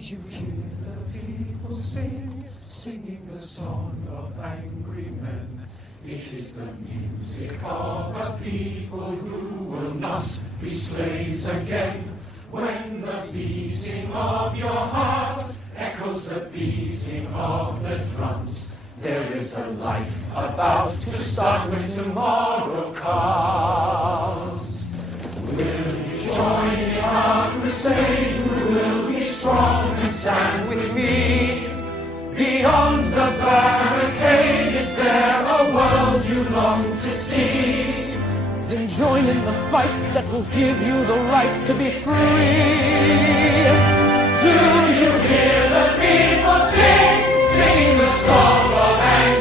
you hear the people sing, singing the song of angry men? It is the music of a people who will not be slaves again. When the beating of your heart echoes the beating of the drums, there is a life about to start when tomorrow comes. Will you join in our crusade? Who will be strong and stand with me? Beyond the barricade, is there a world you long to see? Then join in the fight that will give you the right to be free. Do you hear the people sing, singing the song of anger?